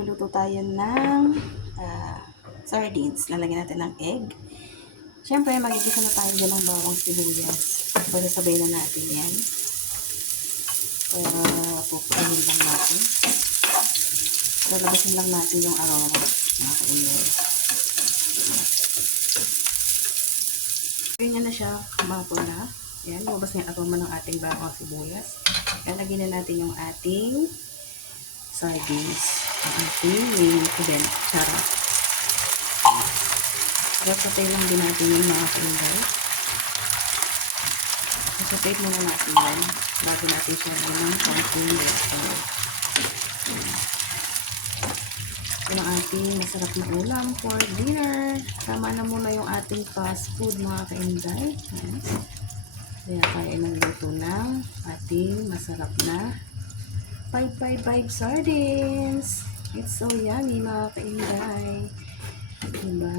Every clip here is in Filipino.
magluluto tayo ng sardines. Lalagyan natin ng egg. Siyempre, magigisa na tayo dyan ng bawang sibuyas. Sabay na natin yan. Pupunin lang natin. Lalabasin lang natin yung aroma. Mga kaingay. Ganyan na siya, kumapo na. Yan, lumabas na yung aroma ng ating bawang sibuyas. Lalagyan na natin yung ating sardines. Ang ating main event. Charot. Sasatay lang din natin yung mga kaingay. Sasatay muna natin yan bago natin siya ng konting resto. Ito ang ating masarap na ulam for dinner. Tama na muna yung ating fast food mga kaingay. Kaya tayo nagluto ng ating masarap na 555 sardines. It's so yummy mga kaingay. Diba?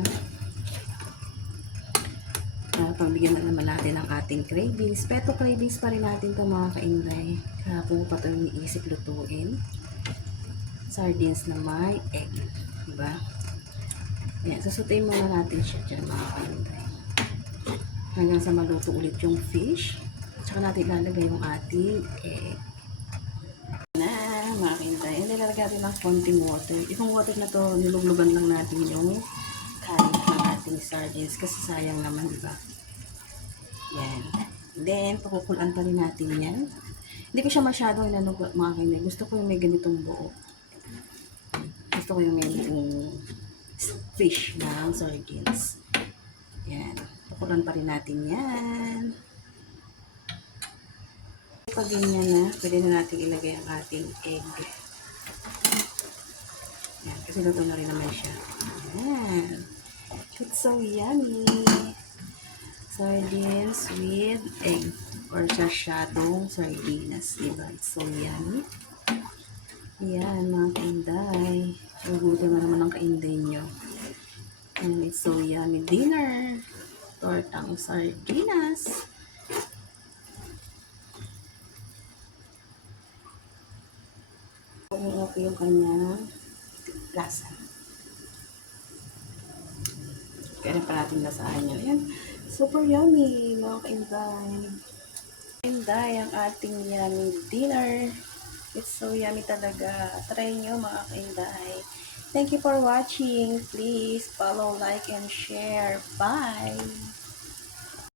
Pagbigyan na naman natin ang ating cravings. Peto cravings pa rin natin ito mga kaingay. Kahapon pa ito iniisip lutuin. Sardines na may egg. Diba? Yan. Sasutayin muna natin siya dyan mga kaingay. Hanggang sa maluto ulit yung fish. Tsaka natin ilalagay yung ating egg. Mga kaingay. Nilalagay natin ng konting water. Itong water na to, niluglugan lang natin yung kanin ng ating sardines. Kasi sayang naman, diba? Yan. Then, pakukulan pa rin natin yan. Hindi ko siya masyadong inanugot mga kaingay. Gusto ko yung may ganitong buo. Gusto ko yung may fish ng sardines. Yan. Pakulan pa rin natin yan. Pag ganyan na, pwede na natin ilagay ang ating egg. Yan. Kasi luto na rin naman siya. Yan. It's so yummy. Sardines with egg. Or sashadong sardinas. Diba? It's so yummy. Yan, mga kainday. Ugutom na naman ang kainday nyo. And it's so yummy dinner. Tortang sardinas. Okay yung kanyang lasa. Kaya pa natin lasahan nyo. Yan. Super yummy, mga kainday. Kainday, ang ating yummy dinner. It's so yummy talaga. Try nyo mga kainday. Thank you for watching. Please follow, like, and share. Bye!